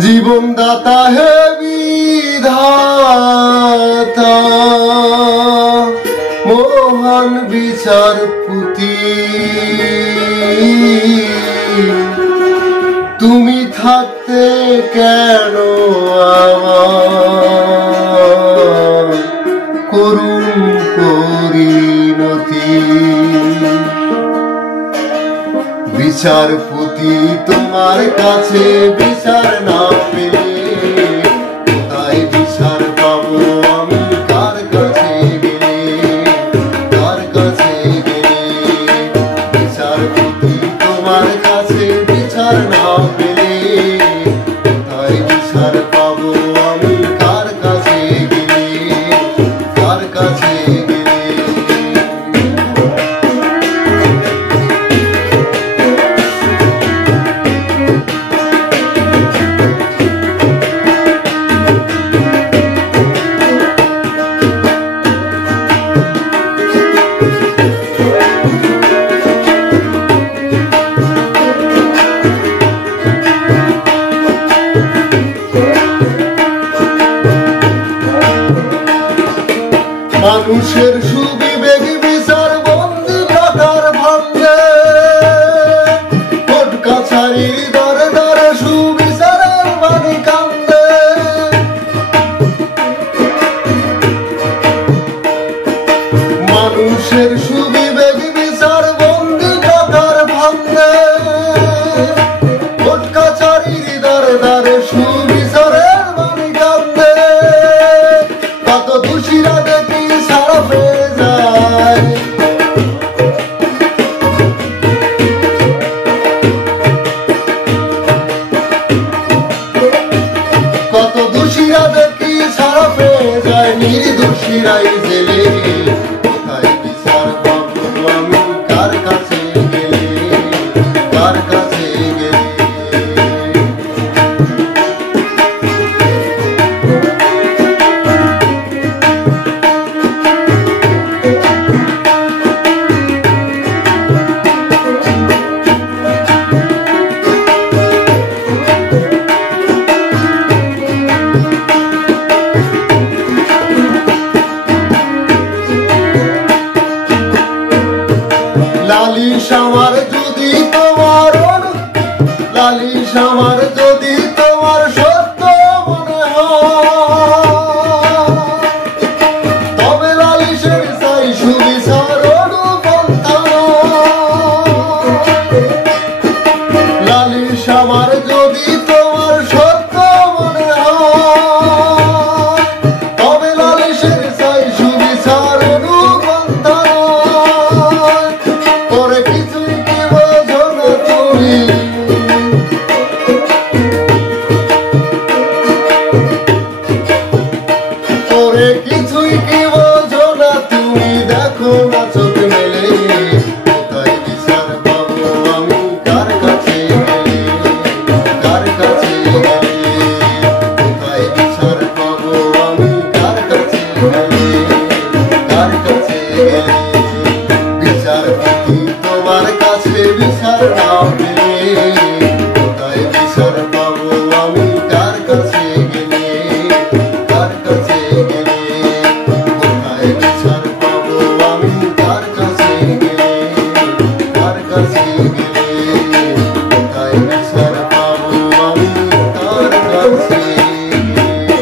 জীবনদাতা হে বিধাতা মহান বিচারপতি, তুমি থাকতে কেন আমার করুণ পরিণতি। বিচারপতি তোমার কাছে বিচার না পেলে কোথায় বিচার পাবো আমি, কার কাছে গেলে, কার কাছে গেলে। বিচারপতি তোমার কাছে বিচার না পেলে কোথায় বিচার পাবো আমি, কার কাছে গেলে, কার কাছে গেলে। মানুষের সুবিবেক বিচার বন্দি টাকার ভাঙ্গে, কোর্ট কাছারির দরে দরে সুবিচারের বাণী কান্দে। মানুষের সুবিবেক বিচার বন্দি টাকার ভাঙ্গে, কোর্ট কাছারির দরে দরে সুবিচারের বাণী কান্দে। কত দোষীরা দেখি সারা পেয়ে যায়, কত দোষীরা দেখি সারা পেয়ে যায়, নির্দোষীরাই জেলে। কোথায় বিচার পাবো আমি, কার কাছে গেলে, কার কাছে গেলে। লালিশ আমার যদি তোমার, লালিশ আমার যদি তোমার সত্য মনে হয়, তবে লালিশের চাই সুবিচার অনুপন্থা। লালিশ আমার যদি তোমার সত্য মনে হয়, তবে লালিশের চাই সুবিচার অনুপন্থা। তোরে কিছুই কি বোঝো না তুমি, তোরে কিছুই কি বোঝো না তুমি, দেখো না চোখ মেলে। কোথায় বিচার পাবো আমি, কার কাছে গেলে, কার কাছে গেলে। কোথায় বিচার পাবো আমি, কার কাছে গেলে, কার কাছে গেলে। বিচারপতি তোমার কাছে বিচার না পেলে কোথায় বিচার পাবো আমি, কার কাছে গেলে, কার কাছে গেলে। কোথায় বিচার পাবো আমি, কার কাছে গেলে, কার কাছে গেলে। কোথায় বিচার পাবো আমি, কার কাছে গেলে।